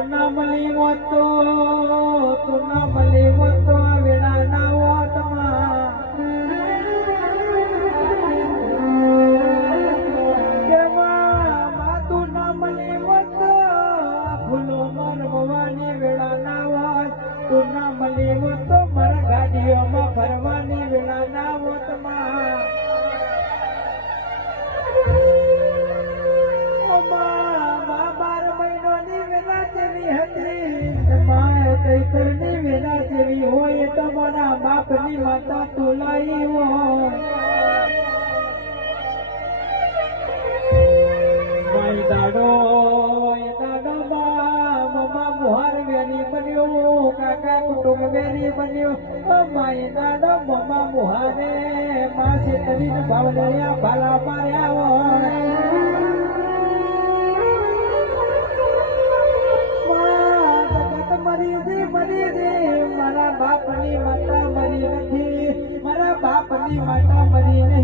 તું ના મળી હોત તો તું ના મળી હોત તો આ વેળા ના હોત તું ના મળી હોત તો ફૂલો મન ભવાની વેળા ના હોત તું ના મળી હોત તો મારા ગાડીઓમાં ફરવાની વેળા ના હોત તમારા બાપની માતા તુલાઈ હોય દાડો મમ્મા મુહાર વેરી બન્યો કાકા કુટુંબ વેરી બન્યો માય દાડો મમ્મા મુહારે માસે તરીને ભાવડ્યા ભાલા માર્યા હોય મારા બાપની માતા મરી નથી મારા બાપની માતા મરી નહીં